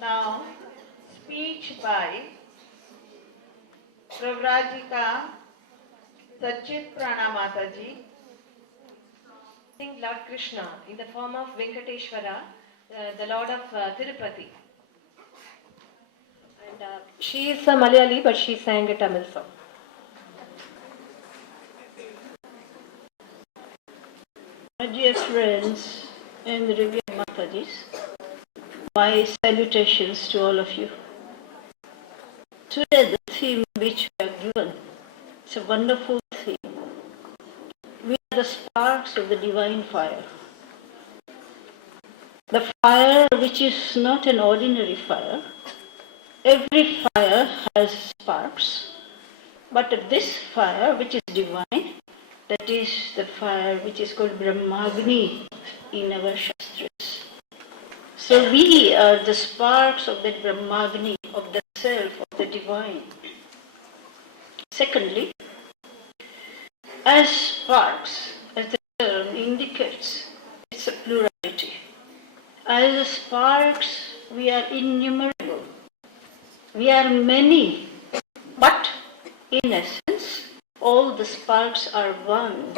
Now, speech by Pravrajika Satchitprana Mataji. Lord Krishna in the form of Venkateshwara, the Lord of Tirupati. And she is a Malayali, but she sang a Tamil song. My dear friends and Divya Matajis, my salutations to all of you. Today the theme which we are given, it's a wonderful theme. We are the sparks of the divine fire. The fire which is not an ordinary fire. Every fire has sparks, but this fire which is divine, that is the fire which is called Brahmagni in our Shastras. So we are the sparks of that Brahmagni, of the self, of the divine. Secondly, as sparks, as the term indicates, it's a plurality. As the sparks, we are innumerable. We are many, but in essence, all the sparks are one.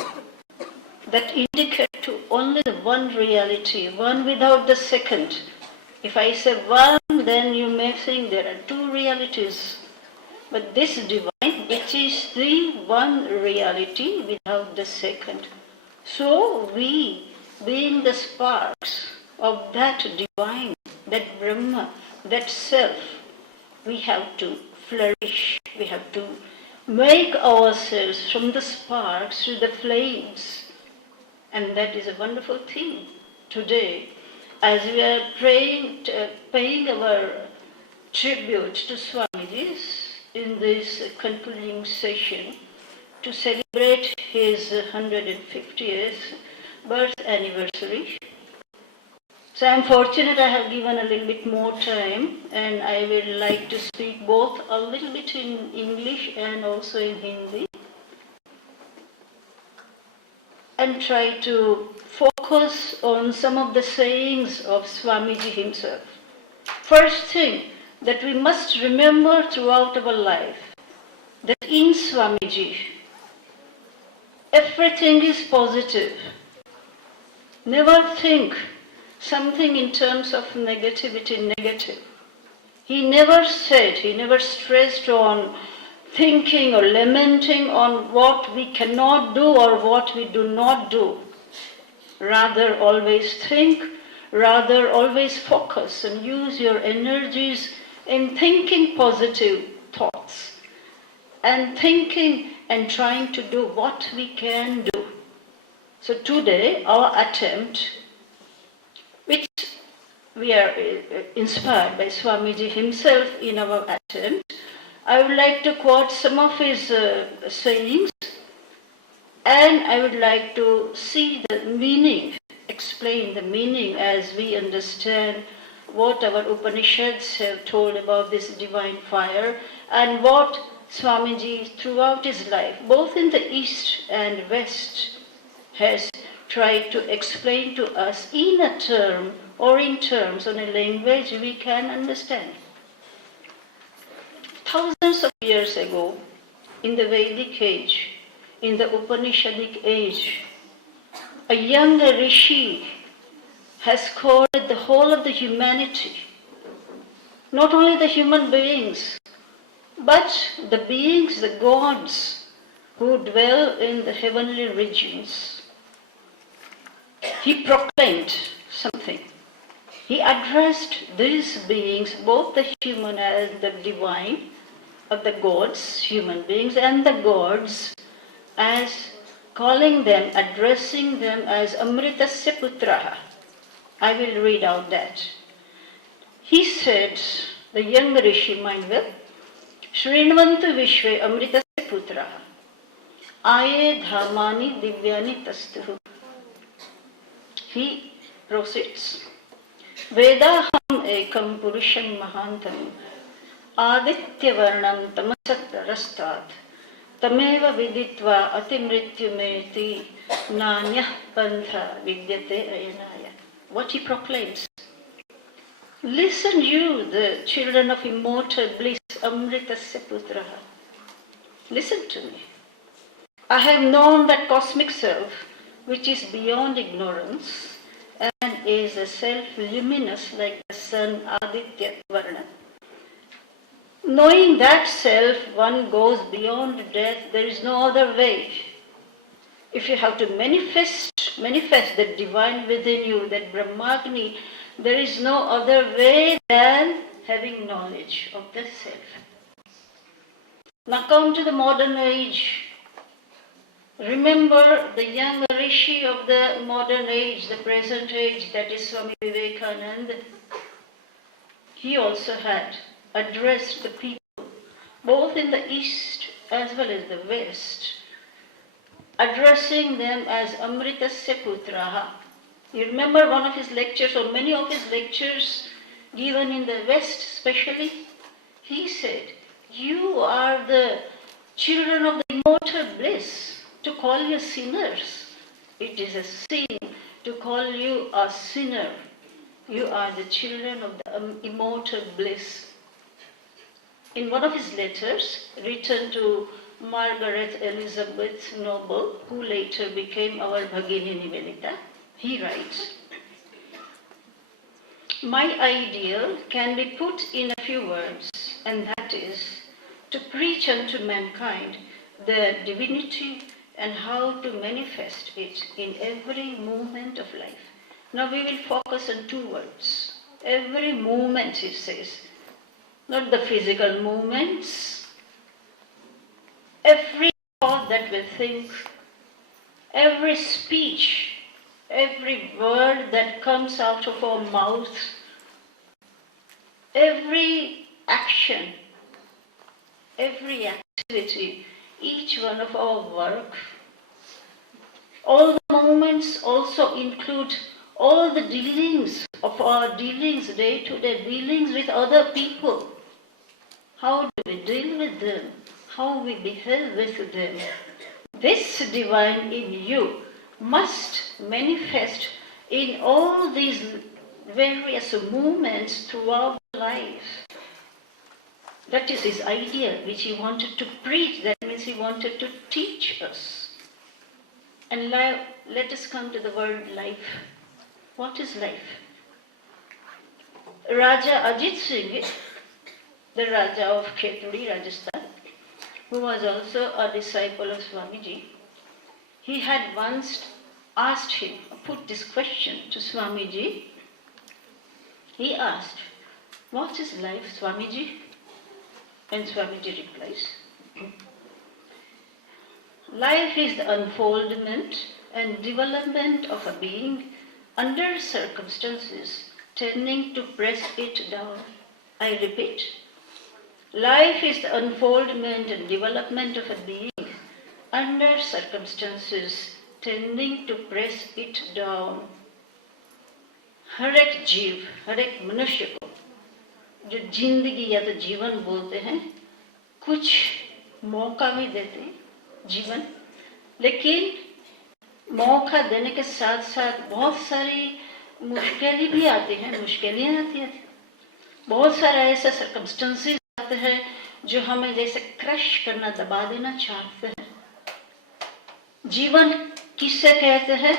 That indicate to only the one reality, one without the second. If I say one, then you may think there are two realities. But this divine, which is the one reality without the second. So we, being the sparks of that divine, that Brahma, that self, we have to flourish, we have to make ourselves from the sparks to the flames. And that is a wonderful thing today, as we are paying our tribute to Swamiji in this concluding session to celebrate his 150th birth anniversary. So I am fortunate I have given a little bit more time, and I will like to speak both a little bit in English and also in Hindi, and try to focus on some of the sayings of Swamiji himself. First thing that we must remember throughout our life, that in Swamiji, everything is positive. Never think something in terms of negativity, negative. He never said, he never stressed on thinking or lamenting on what we cannot do or what we do not do. Rather, always think, rather, always focus and use your energies in thinking positive thoughts and thinking and trying to do what we can do. So today, our attempt, which we are inspired by Swamiji himself in our attempt, I would like to quote some of his sayings, and I would like to see the meaning, explain the meaning as we understand what our Upanishads have told about this divine fire and what Swamiji throughout his life, both in the East and West, has tried to explain to us in a term or in terms on a language we can understand. Thousands of years ago, in the Vedic age, in the Upanishadic age, a young rishi has quoted the whole of the humanity, not only the human beings, but the beings, the gods who dwell in the heavenly regions. He proclaimed something. He addressed these beings, both the human and the divine, of the gods, human beings, and the gods, as calling them, addressing them as Amritasya Putraha. I will read out that. He said, the young rishi, mind well, Shrinvantu Vishwe Amritasya Putraha, Aye Dhamani Divyani Tastuhu. He proceeds, Vedaham ekam purusham mahantam Aditya varnam tamasat rastat Tameva viditva atimrityumeti Nanyah pantha vidyate ayanaya. What he proclaims. Listen, you, the children of immortal bliss, Amritasya Putraha. Listen to me. I have known that cosmic self, which is beyond ignorance and is a self luminous like the sun Aditya Varna. Knowing that self, one goes beyond death. There is no other way. If you have to manifest the divine within you, that Brahmagni, there is no other way than having knowledge of the self. Now come to the modern age. Remember the young rishi of the modern age, the present age, that is Swami Vivekananda. He also had addressed the people, both in the East as well as the West, addressing them as Amritasya Putraha. You remember one of his lectures, or many of his lectures given in the West especially? He said, you are the children of the immortal bliss. To call you sinners, it is a sin to call you a sinner. You are the children of the immortal bliss. In one of his letters, written to Margaret Elizabeth Noble, who later became our Bhagini Nivedita, he writes, my ideal can be put in a few words, and that is to preach unto mankind the divinity and how to manifest it in every movement of life. Now we will focus on two words. Every movement, he says, not the physical movements, every thought that we think, every speech, every word that comes out of our mouth, every action, every activity, each one of our work. All the moments also include all the dealings of our dealings, day-to-day dealings with other people. How do we deal with them? How we behave with them? This divine in you must manifest in all these various movements throughout life. That is his idea, which he wanted to preach. That means he wanted to teach us. And let us come to the word life. What is life? Raja Ajit Singh, the Raja of Kheturi, Rajasthan, who was also a disciple of Swamiji, he had once asked him, put this question to Swamiji. He asked, what is life, Swamiji? And Swamiji replies, life is the unfoldment and development of a being under circumstances tending to press it down. I repeat, life is the unfoldment and development of a being under circumstances tending to press it down. हर एक जीव, हर एक मनुष्य को जो जिंदगी या तो जीवन बोलते हैं, कुछ मौका भी देते हैं जीवन, लेकिन मौका देने के साथ साथ बहुत सारी मुश्किलें भी आती हैं, मुश्किलें आती हैं, बहुत सारे ऐसे सर्कमस्टेंसेस आते हैं जो हमें जैसे क्रश करना, दबा देना चाहते हैं। जीवन किससे कहते हैं?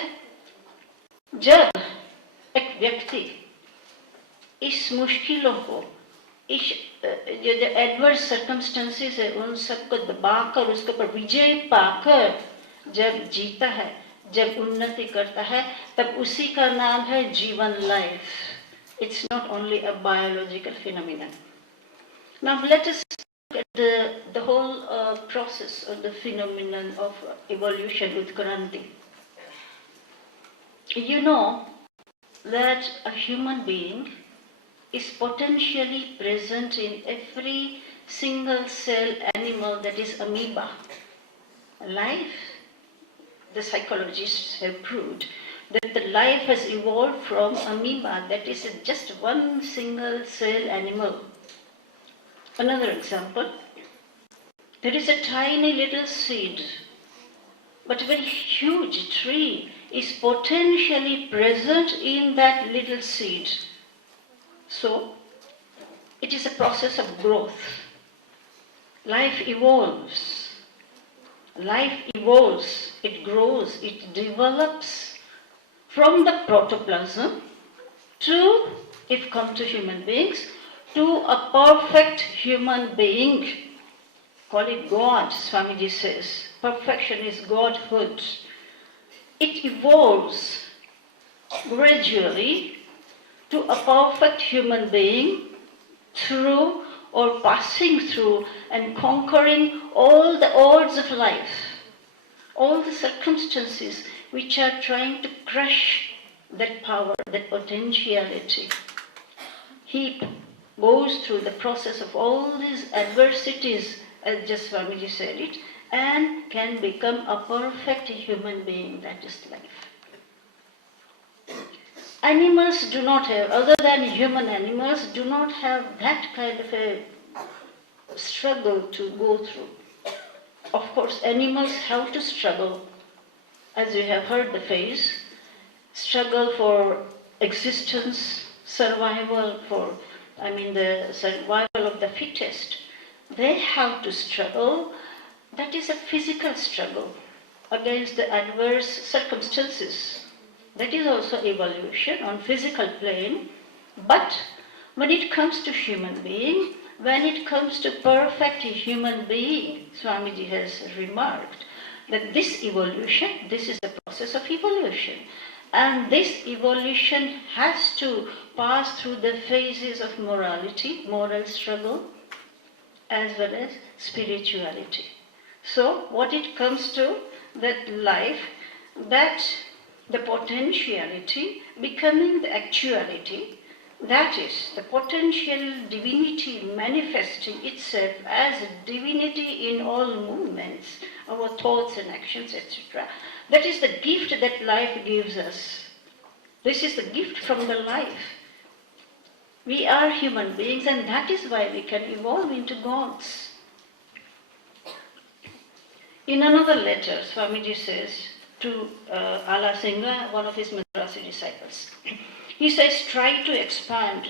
जब एक व्यक्ति इस मुश्किलों को, इस जो एडवर्स सर्कमस्टेंसेस है, उन सबको दबाकर उसके ऊपर विजय पाकर जब जीता है, जब उन्नति करता है, तब उसी का नाम है जीवन, life. It's not only a biological phenomenon. Now let us look at the whole process of the phenomenon of evolution with Kranti. You know that a human being is potentially present in every single cell animal, that is amoeba. Life, the psychologists have proved that the life has evolved from amoeba, that is just one single cell animal. Another example, there is a tiny little seed, but a very huge tree is potentially present in that little seed. So, it is a process of growth. Life evolves. Life evolves, it grows, it develops from the protoplasm to, if come to human beings, to a perfect human being. Call it God, Swamiji says. Perfection is Godhood. It evolves gradually to a perfect human being through or passing through and conquering all the odds of life, all the circumstances which are trying to crush that power, that potentiality. He goes through the process of all these adversities, as just Swamiji said it, and can become a perfect human being. That is life. Animals do not have, other than human animals, do not have that kind of a struggle to go through. Of course, animals have to struggle, as we have heard the phrase, struggle for existence, survival the survival of the fittest. They have to struggle. That is a physical struggle against the adverse circumstances. That is also evolution on physical plane. But when it comes to human being, when it comes to perfect human being, Swamiji has remarked that this evolution, this is the process of evolution. And this evolution has to pass through the phases of morality, moral struggle, as well as spirituality. So what it comes to, that life, that the potentiality becoming the actuality, that is the potential divinity manifesting itself as divinity in all movements, our thoughts and actions, etc. That is the gift that life gives us. This is the gift from the life. We are human beings, and that is why we can evolve into gods. In another letter, Swamiji says to Ala Singha, one of his Madrasi disciples, he says, try to expand.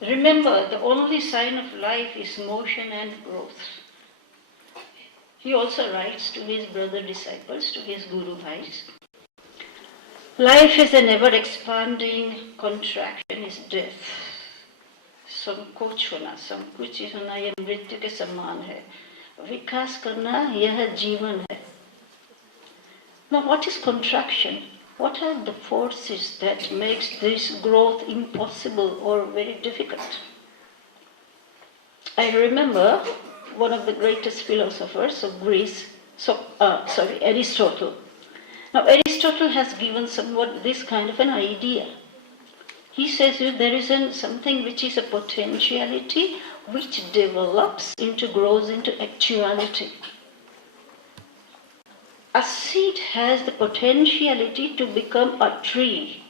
Remember, the only sign of life is motion and growth. He also writes to his brother disciples, to his Guru Bhais, life is an ever-expanding, contraction is death. संकोच होना, संकुचित होना यह मृत्यु के समान है. विकास करना यह जीवन है. Now what is contraction? What are the forces that makes this growth impossible or very difficult? I remember one of the greatest philosophers of Greece, Aristotle. Now Aristotle has given somewhat this kind of an idea. He says there is something which is a potentiality which develops grows into actuality. A seed has the potentiality to become a tree.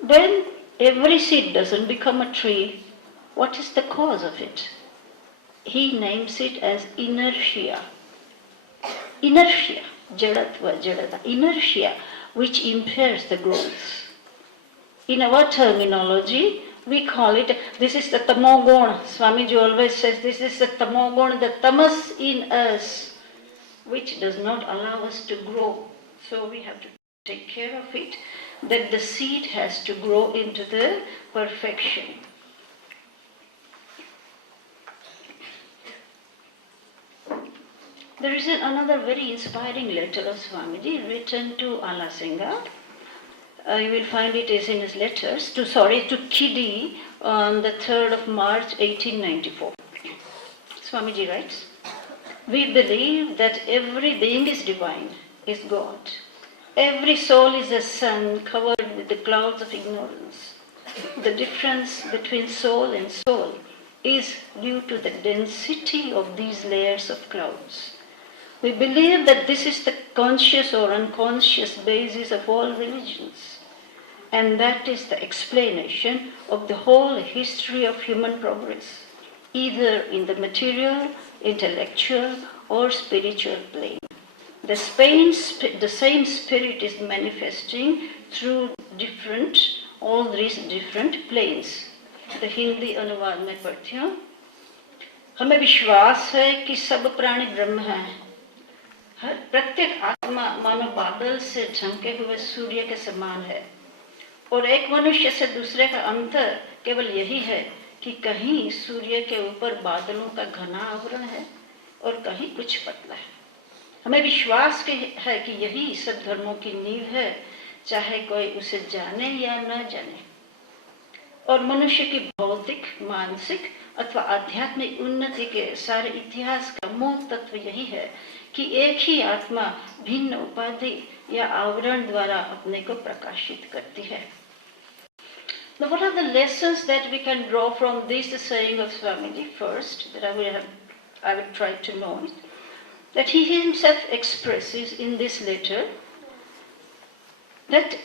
When every seed doesn't become a tree, what is the cause of it? He names it as inertia. Inertia, jadatva, jadata, inertia, which impairs the growth. In our terminology, we call it, this is the tamogona. Swamiji always says, this is the tamogona, the tamas in us, which does not allow us to grow. So we have to take care of it, that the seed has to grow into the perfection. There is another very inspiring letter of Swamiji written to Ala Singha. You will find it is in his letters to Kidi on the 3rd of March 1894. Swamiji writes, we believe that every being is divine, is God. Every soul is a sun covered with the clouds of ignorance. The difference between soul and soul is due to the density of these layers of clouds. We believe that this is the conscious or unconscious basis of all religions. And that is the explanation of the whole history of human progress, either in the material, intellectual, or spiritual plane. The same spirit is manifesting through all these different planes. तो हिंदी अनुवाद में पढ़ती हूँ। हमें विश्वास है कि सब प्राणी ब्रह्म हैं। हर प्रत्येक आत्मा मानो बादल से ढंके हुए सूर्य के समान है, और एक मनुष्य से दूसरे का अंतर केवल यही है कि कहीं सूर्य के ऊपर बादलों का घना आवरण है और कहीं कुछ पतला है। हमें विश्वास है कि यही सब धर्मों की नींव है, चाहे कोई उसे जाने या न जाने। और मनुष्य की भौतिक, मानसिक अथवा आध्यात्मिक उन्नति के सारे इतिहास का मूल तत्व यही है कि एक ही आत्मा भिन्न उपाधि या आवरण द्वारा अपने को प्रकाशित करती है। Now, what are the lessons that we can draw from this saying of Swamiji? First, that I will try to know it, that he himself expresses in this letter that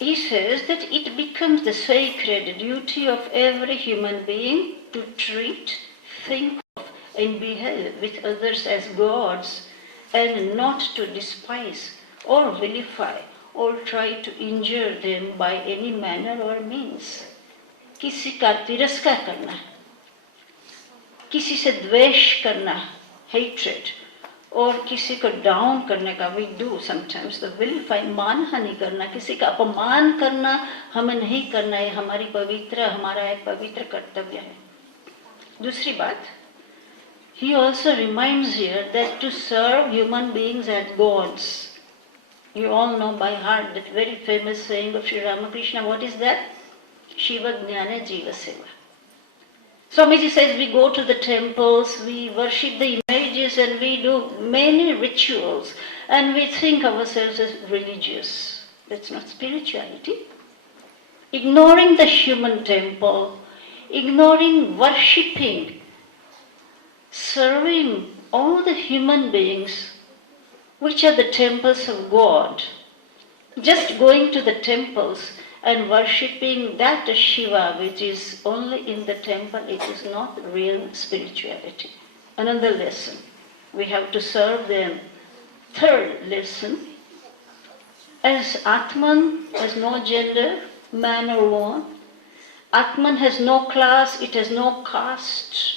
he says that it becomes the sacred duty of every human being to treat, think of, and behave with others as gods, and not to despise or vilify or try to injure them by any manner or means. किसी का तिरस्कार करना, किसी से द्वेष करना, hatred, और किसी को डाउन करने का, we do sometimes the vilify, मानहानि करना, किसी का अपमान करना हमें नहीं करना है, हमारा एक पवित्र कर्तव्य है। दूसरी बात, he also reminds here that to serve human beings as gods. You all know by heart that very famous saying of Sri Ramakrishna. What is that? Shiva Jnana Jiva Seva. Swamiji says we go to the temples, we worship the images, and we do many rituals, and we think ourselves as religious. That's not spirituality. Ignoring the human temple, ignoring worshipping, serving all the human beings, which are the temples of God. Just going to the temples and worshipping that Shiva, which is only in the temple, it is not real spirituality. Another lesson, we have to serve them. Third lesson, as Atman has no gender, man or woman, Atman has no class, it has no caste.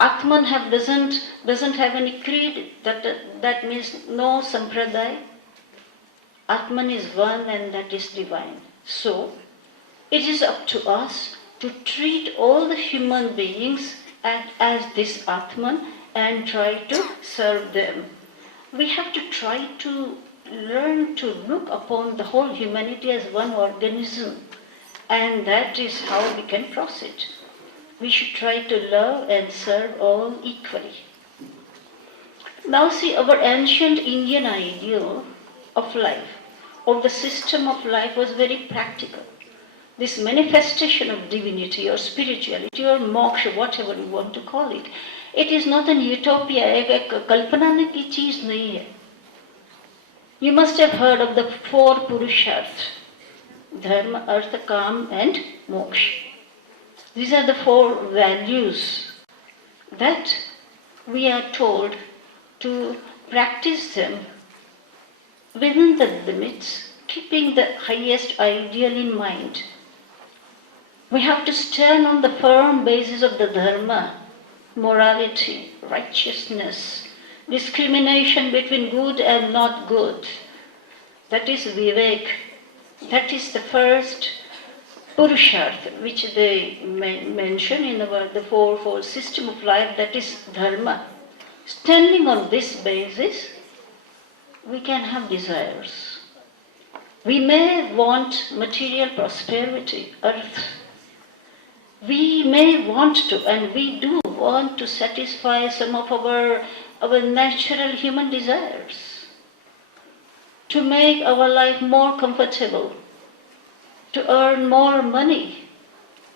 Atman doesn't have any creed, that means no sampradaya. Atman is one and that is divine. So, it is up to us to treat all the human beings as this Atman and try to serve them. We have to try to learn to look upon the whole humanity as one organism, and that is how we can proceed. We should try to love and serve all equally. Now see, our ancient Indian ideal of life, of the system of life, was very practical. This manifestation of divinity or spirituality or moksha, whatever you want to call it, it is not an utopia, एक कल्पना की चीज नहीं है. You must have heard of the 4 purusharth, dharma, artha, kam and moksha. These are the 4 values that we are told to practice them within the limits, keeping the highest ideal in mind. We have to stand on the firm basis of the dharma, morality, righteousness, discrimination between good and not good. That is Vivek. That is the first Purusharth, which they mention in the 4 system of life, that is dharma. Standing on this basis, we can have desires. We may want material prosperity, earth. We may want to, and we do want to satisfy some of our natural human desires, to make our life more comfortable, to earn more money,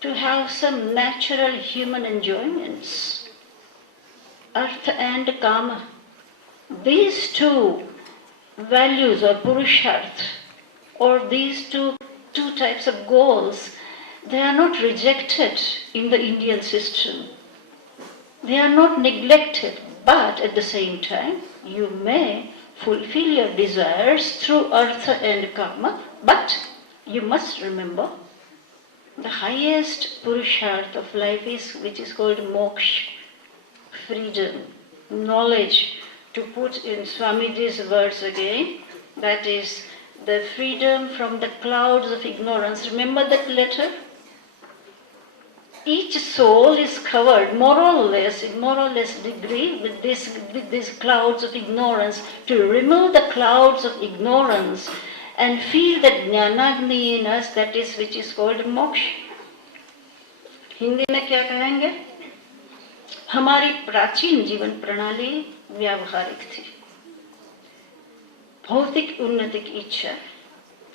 to have some natural human enjoyments. Artha and Kama, these 2 values or purusharth, or these two types of goals, they are not rejected in the Indian system. They are not neglected, but at the same time, you may fulfill your desires through artha and kama, but you must remember The highest purusharth of life is which is called moksha, freedom, knowledge. To put in Swamiji's words again, that is the freedom from the clouds of ignorance. Remember that letter? Each soul is covered more or less, in more or less degree, with these clouds of ignorance. To remove the clouds of ignorance and feel that jnanagni in us, that is which is called moksha. Hindi में क्या कहेंगे? हमारी प्राचीन जीवन प्रणाली व्यावहारिक थी, भौतिक उन्नति की इच्छा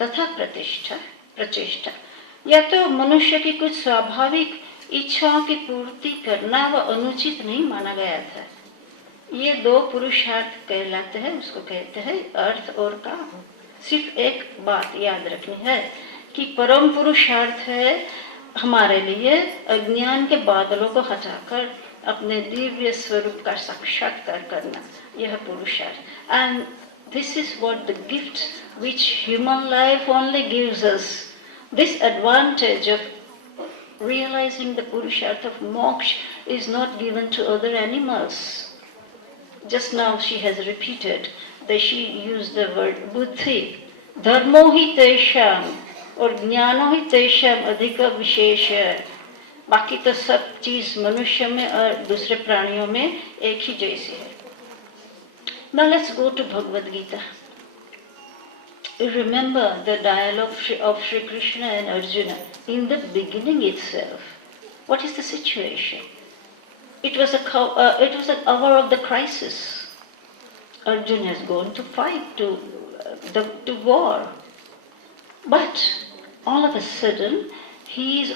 तथा प्रचेष्टा, या तो मनुष्य की कुछ स्वाभाविक इच्छाओं की पूर्ति करना व अनुचित नहीं माना गया था। ये दो पुरुषार्थ कहलाते हैं, उसको कहते हैं अर्थ और काम। सिर्फ एक बात याद रखनी है कि परम पुरुषार्थ है हमारे लिए अज्ञान के बादलों को हटाकर अपने दिव्य स्वरूप का साक्षात्कार करना, यह पुरुषार्थ। And this is what the gift which human life only gives us, this advantage of realizing the purusharth of moksha is not given to other animals. Just now she has repeated that she used the word buddhi, dharmo hi tesham और ज्ञानो ही तेषाम अधिक विशेष है। बाकी तो सब चीज मनुष्य में और दूसरे प्राणियों में एक ही जैसी है। Now let's go to Bhagavad Gita. You remember the dialogue of Sri Krishna and Arjuna. In the beginning itself, what is the situation? It was an hour of the crisis. Arjuna has gone to fight, to war. But all of a sudden, he is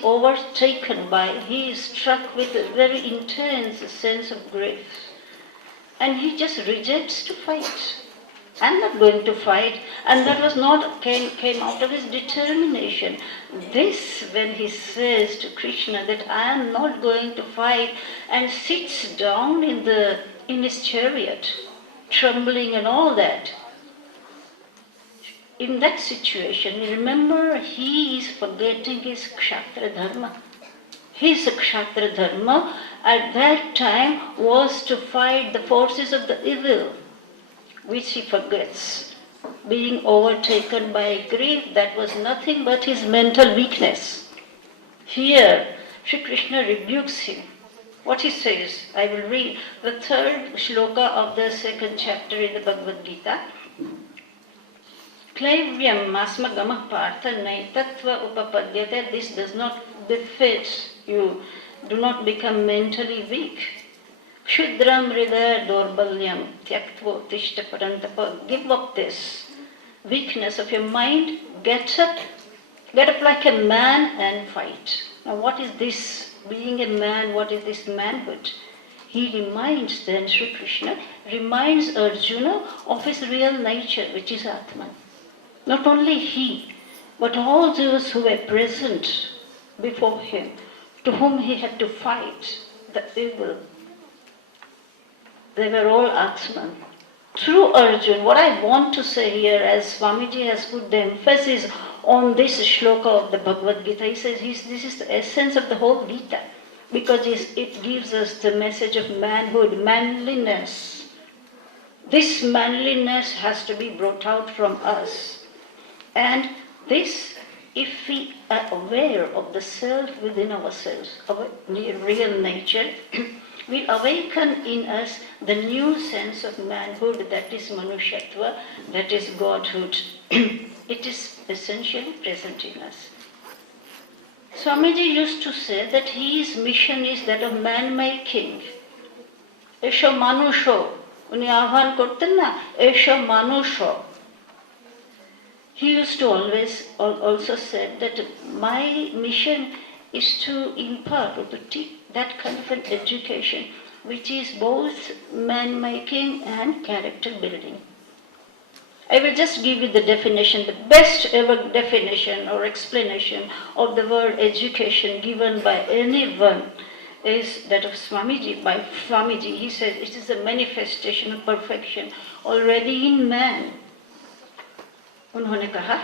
he is struck with a very intense sense of grief. And he just rejects to fight. I'm not going to fight. And that was not, came out of his determination. This, when he says to Krishna that I am not going to fight, and sits down in his chariot, trembling and all that. In that situation, remember, he is forgetting his kshatriya dharma. His kshatriya dharma at that time was to fight the forces of the evil, which he forgets. Being overtaken by grief, that was nothing but his mental weakness. Here, Sri Krishna rebukes him. What he says, I will read the third shloka of the second chapter in the Bhagavad Gita. Klaivyam asmagamah partha naitatva upapadyate. This does not befit you. Do not become mentally weak. Kshudram hridaya dorbalyam tyaktvo tishta parantapa. Give up this weakness of your mind. Get up like a man and fight. Now what is this being a man? What is this manhood? He reminds then, Sri Krishna reminds Arjuna of his real nature, which is Atman. Not only he, but all those who were present before him, to whom he had to fight the evil. They were all Atman. Through Arjuna, what I want to say here, as Swamiji has put the emphasis on this shloka of the Bhagavad Gita, he says this is the essence of the whole Gita, because it gives us the message of manhood, manliness. This manliness has to be brought out from us. And this, if we are aware of the self within ourselves, our real nature, will awaken in us the new sense of manhood, that is Manushyatva, that is Godhood. It is essentially present in us. Swamiji used to say that his mission is that of man-making. Esho manusho. Uni ahvan korten na, esho manusho. He used to always also said that my mission is to impart or to teach that kind of an education which is both man-making and character building. I will just give you the definition, the best ever definition or explanation of the word education given by anyone is that of Swamiji. By Swamiji, he says it is a manifestation of perfection already in man. उन्होंने कहा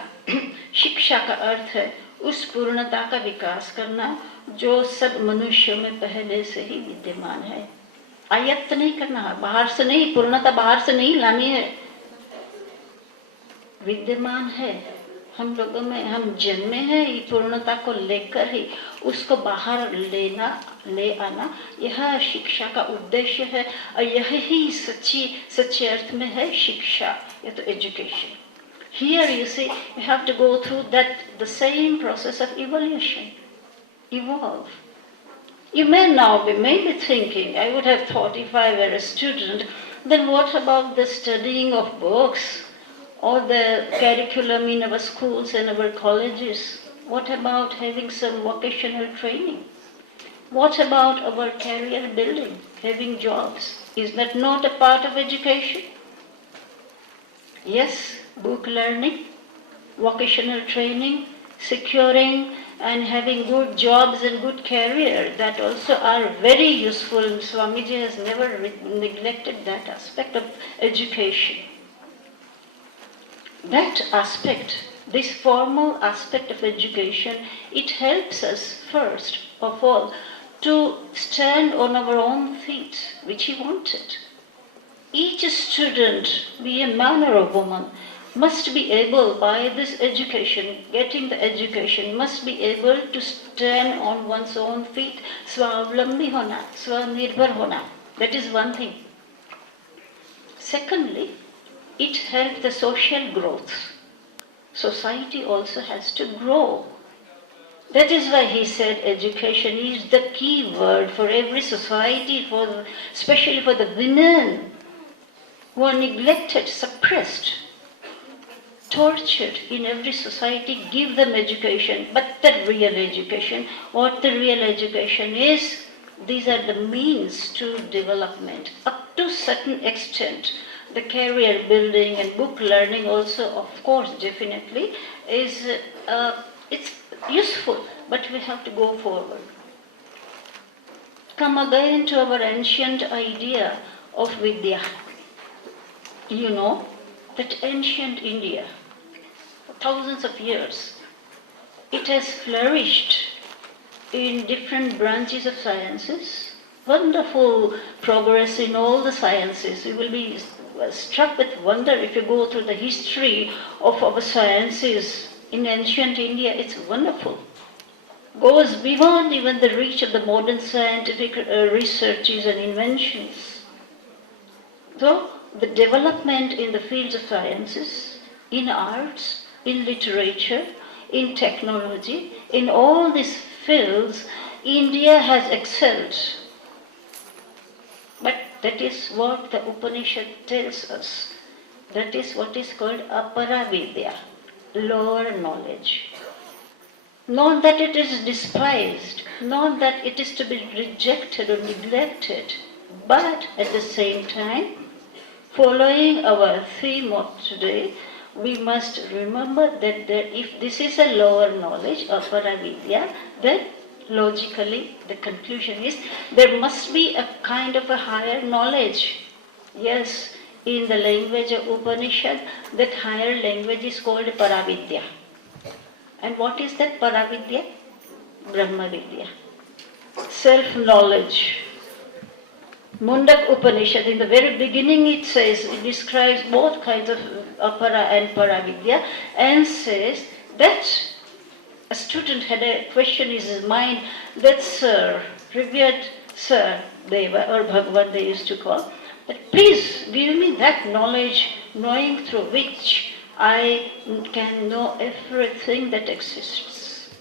शिक्षा का अर्थ है उस पूर्णता का विकास करना जो सब मनुष्यों में पहले से ही विद्यमान है। आयत्त नहीं करना है, बाहर से नहीं, पूर्णता बाहर से नहीं लानी है, विद्यमान है हम लोगों में। हम जन्मे हैं ये पूर्णता को लेकर ही, उसको बाहर ले आना, यह शिक्षा का उद्देश्य है। और यह ही सच्चे अर्थ में है शिक्षा, या तो education. Here you see, you have to go through the same process of evolution, evolve. You may now be maybe thinking, I would have thought if I were a student, then what about the studying of books or the curriculum in our schools and our colleges? What about having some vocational training? What about our career building, having jobs? Is that not a part of education? Yes, book learning, vocational training, securing and having good jobs and good career, that also are very useful. Swamiji has never neglected that aspect of education. That aspect, this formal aspect of education, it helps us first of all to stand on our own feet, which he wanted. Each student, be a man or a woman, must be able, by this education, getting the education, must be able to stand on one's own feet. Swavlambi hona, swanirbhar hona. That is one thing. Secondly, it helps the social growth. Society also has to grow. That is why he said education is the key word for every society, especially for the women who are neglected, suppressed, tortured in every society. Give them education, but the real education, what the real education is, these are the means to development. Up to certain extent, the career building and book learning also, of course, definitely is, it's useful, but we have to go forward. Come again to our ancient idea of Vidya. You know that ancient India, for thousands of years, it has flourished in different branches of sciences. Wonderful progress in all the sciences. You will be struck with wonder if you go through the history of our sciences in ancient India. It's wonderful. Goes beyond even the reach of the modern scientific researches and inventions. So, the development in the fields of sciences, in arts, in literature, in technology, in all these fields, India has excelled. But that is what the Upanishad tells us. That is what is called apara vidya, lower knowledge. Not that it is despised, not that it is to be rejected or neglected, but at the same time, following our theme of today, we must remember that if this is a lower knowledge, apara vidya, then logically the conclusion is there must be a kind of a higher knowledge. Yes, in the language of Upanishad, that higher language is called Paravidya. And what is that Paravidya? Brahma Vidya. Self-knowledge. Mundak Upanishad, in the very beginning it says, it describes both kinds of Apara and Paravidya, and says that a student had a question in his mind that Sir, revered Sir Deva or Bhagavan they used to call, that please give me that knowledge, knowing through which I can know everything that exists.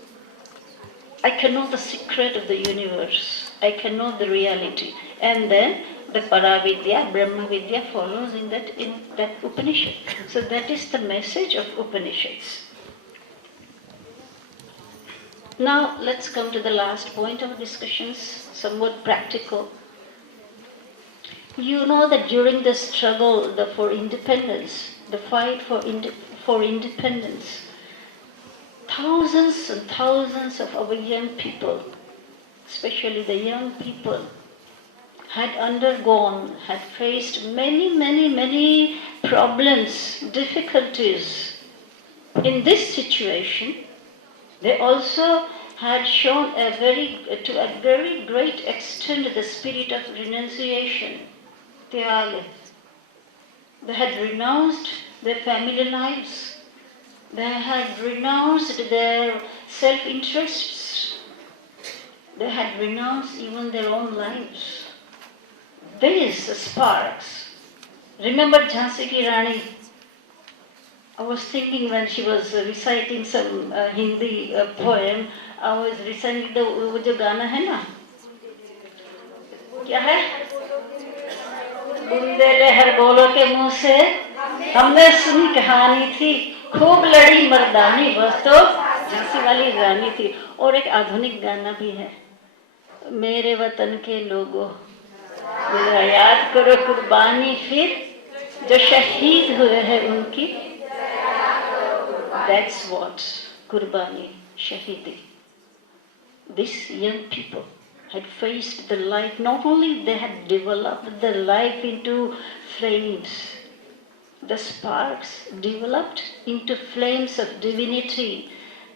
I can know the secret of the universe. I can know the reality. And then the Paravidya, Brahma Vidya follows in that Upanishad. So that is the message of Upanishads. Now let's come to the last point of discussions, somewhat practical. You know that during the struggle for independence, the fight for independence, thousands and thousands of our young people, especially the young people, had faced many problems, difficulties. In this situation, They also had shown to a very great extent the spirit of renunciation, tyaga. They had renounced their family lives. They had renounced their self-interests. They had renounced even their own lives. These sparks. Remember Jhansi Ki Rani? I was thinking when she was reciting some Hindi poem, I was reciting वो जो गाना है ना, क्या है? बूंदे लहर बोलो के मुंह से हमने सुनी कहानी थी, खूब लड़ी मर्दानी, बस तो झांसी वाली रानी थी. और एक आधुनिक गाना भी है, मेरे वतन के लोगों जरा याद करो कुर्बानी फिर जो शहीद हुए हैं उनकी. That's what Kurbani, Shahidi. These young people had faced the life, not only they had developed the life into flames, the sparks developed into flames of divinity,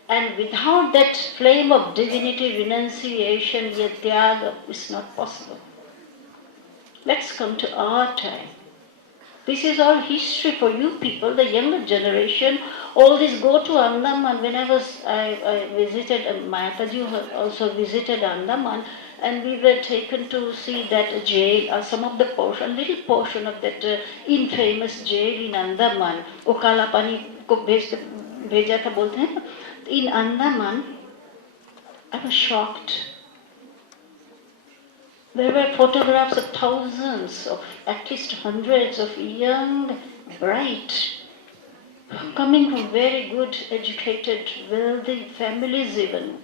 and without that flame of divinity renunciation, tyaga is not possible. Let's come to our time. This is all history for you people, the younger generation. All this go to Andaman. When I visited, Mataji also visited Andaman, and we were taken to see that jail, some of the portion, a little portion of that infamous jail in Andaman. Okala pani ko bheja tha bolte hain. In Andaman, I was shocked. There were photographs of thousands, of at least hundreds of young, bright, coming from very good, educated, wealthy families even.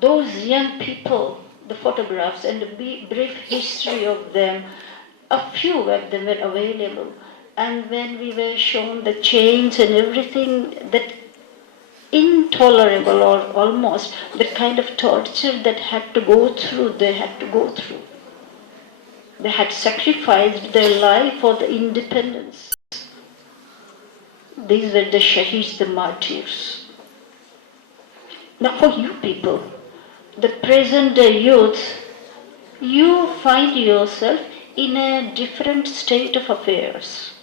Those young people, the photographs and the brief history of them, a few of them were available. And when we were shown the chains and everything, that intolerable or almost the kind of torture that had to go through, they had to go through. They had sacrificed their life for the independence. These were the shaheeds, the martyrs. Now for you people, the present day youth, you find yourself in a different state of affairs.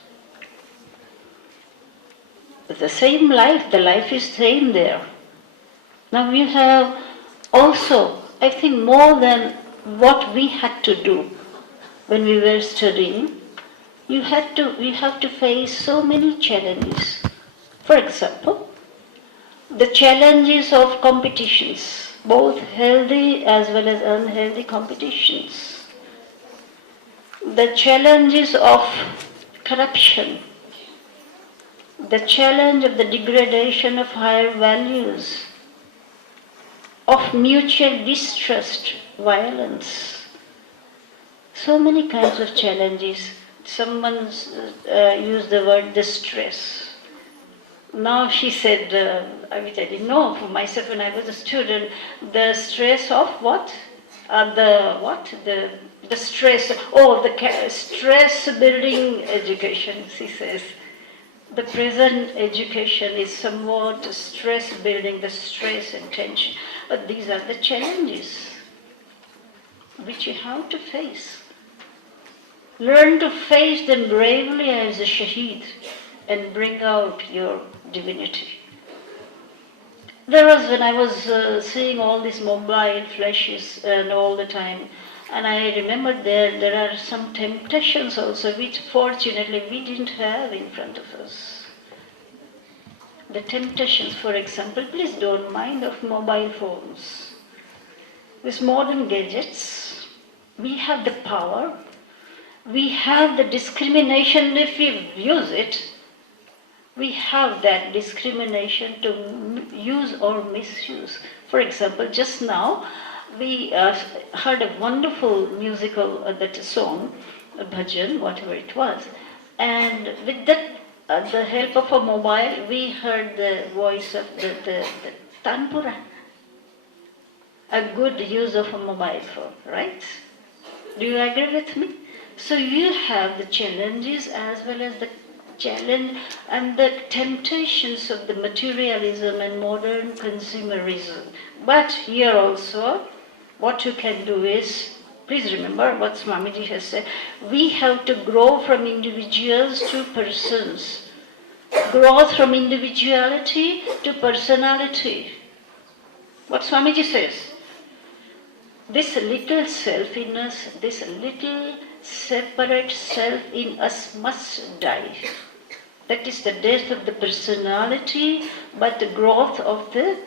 The same life, the life is same there. Now we have also, I think more than what we had to do when we were studying, we have to face so many challenges. For example, the challenges of competitions, both healthy as well as unhealthy competitions. The challenges of corruption, the challenge of the degradation of higher values, of mutual distrust, violence. So many kinds of challenges. Someone used the word distress. Now she said, which I didn't know for myself when I was a student, the stress of what? The stress, the stress building education, she says. The present education is somewhat stress building, the stress and tension. But these are the challenges which you have to face. Learn to face them bravely as a shaheed and bring out your divinity. There was, when I was seeing all these mobile flashes and all the time, and I remember there are some temptations also which fortunately we didn't have in front of us. The temptations, for example, please don't mind of mobile phones. With modern gadgets, we have the power, we have the discrimination if we use it. We have that discrimination to use or misuse. For example, just now, we heard a wonderful musical that song, a bhajan, whatever it was, and with that, the help of a mobile, we heard the voice of the tanpura. A good use of a mobile phone, right? Do you agree with me? So you have the challenges as well as the challenge and the temptations of the materialism and modern consumerism. But here also, what you can do is, please remember what Swamiji has said, we have to grow from individuals to persons. Growth from individuality to personality. What Swamiji says, this little self in us, this little separate self in us must die. That is the death of the personality, but the growth of the,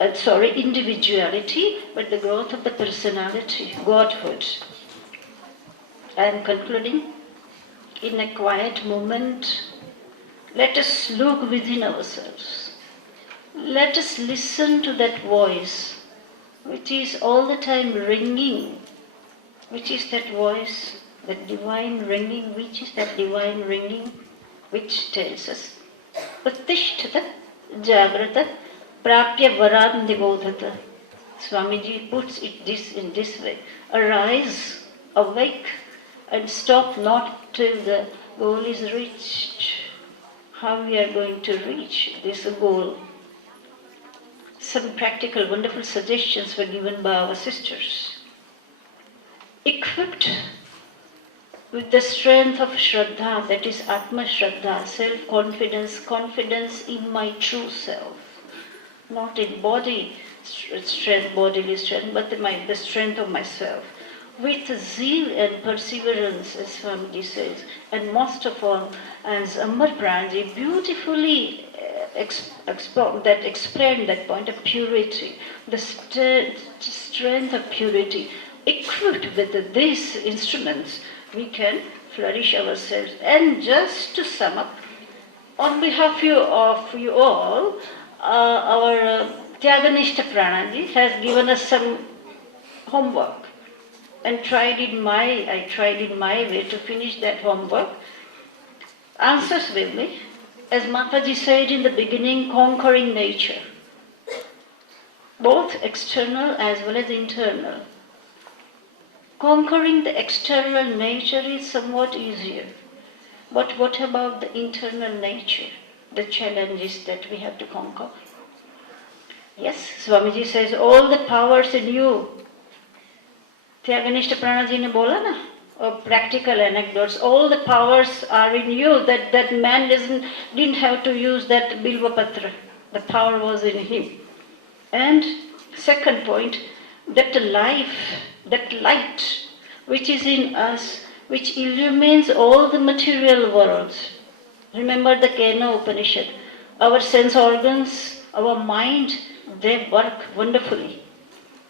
individuality, but the growth of the personality, Godhood. I am concluding in a quiet moment. Let us look within ourselves. Let us listen to that voice, which is all the time ringing. Which is that voice, that divine ringing? Which is that divine ringing? Which tells us, Pratishtata Jagrata Prapya Varan Nibodhata. Swamiji puts it in this way. Arise, awake, and stop not till the goal is reached. How we are going to reach this goal? Some practical, wonderful suggestions were given by our sisters. Equipped with the strength of Shraddha, that is Atma Shraddha, self-confidence, confidence in my true self. Not in body strength, bodily strength, but the strength of myself. With zeal and perseverance, as Swamiji says, and most of all, as Amar Pranji beautifully explained that point of purity, the strength of purity. Equipped with these instruments, we can flourish ourselves. And just to sum up, on behalf of you all, our Tyaganishta Pranaji has given us some homework. And I tried in my way to finish that homework. Answers with me. As Mataji said in the beginning, conquering nature. Both external as well as internal. Conquering the external nature is somewhat easier. But what about the internal nature? The challenges that we have to conquer. Yes, Swamiji says, all the powers in you. Tyaganishta Pranaji ne bola na, or practical anecdotes, all the powers are in you, that man didn't have to use that Bilva Patra. The power was in him. And second point, that life, that light which is in us, which illumines all the material world. Remember the Kena Upanishad. Our sense organs, our mind, they work wonderfully.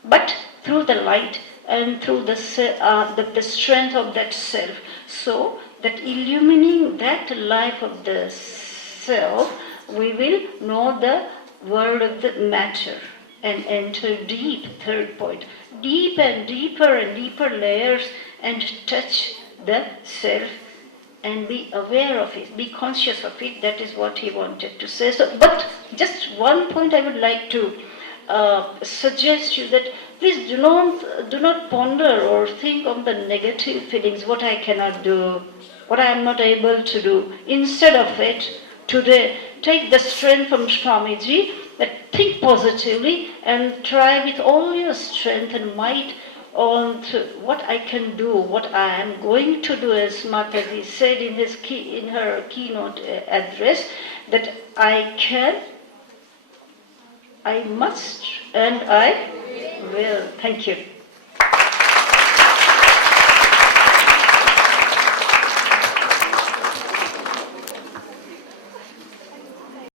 But through the light and through the strength of that self. So that illumining that life of the self, we will know the world of the matter and enter deep, third point, deep and deeper layers and touch the self and be aware of it, be conscious of it. That is what he wanted to say. So, but just one point I would like to suggest you, that please do not ponder or think of the negative feelings, what I cannot do, what I am not able to do. Instead of it, today, take the strength from Swamiji, that think positively and try with all your strength and might on what I can do, what I am going to do, as Mataji said in her keynote address, that I can, I must, and I will. Thank you.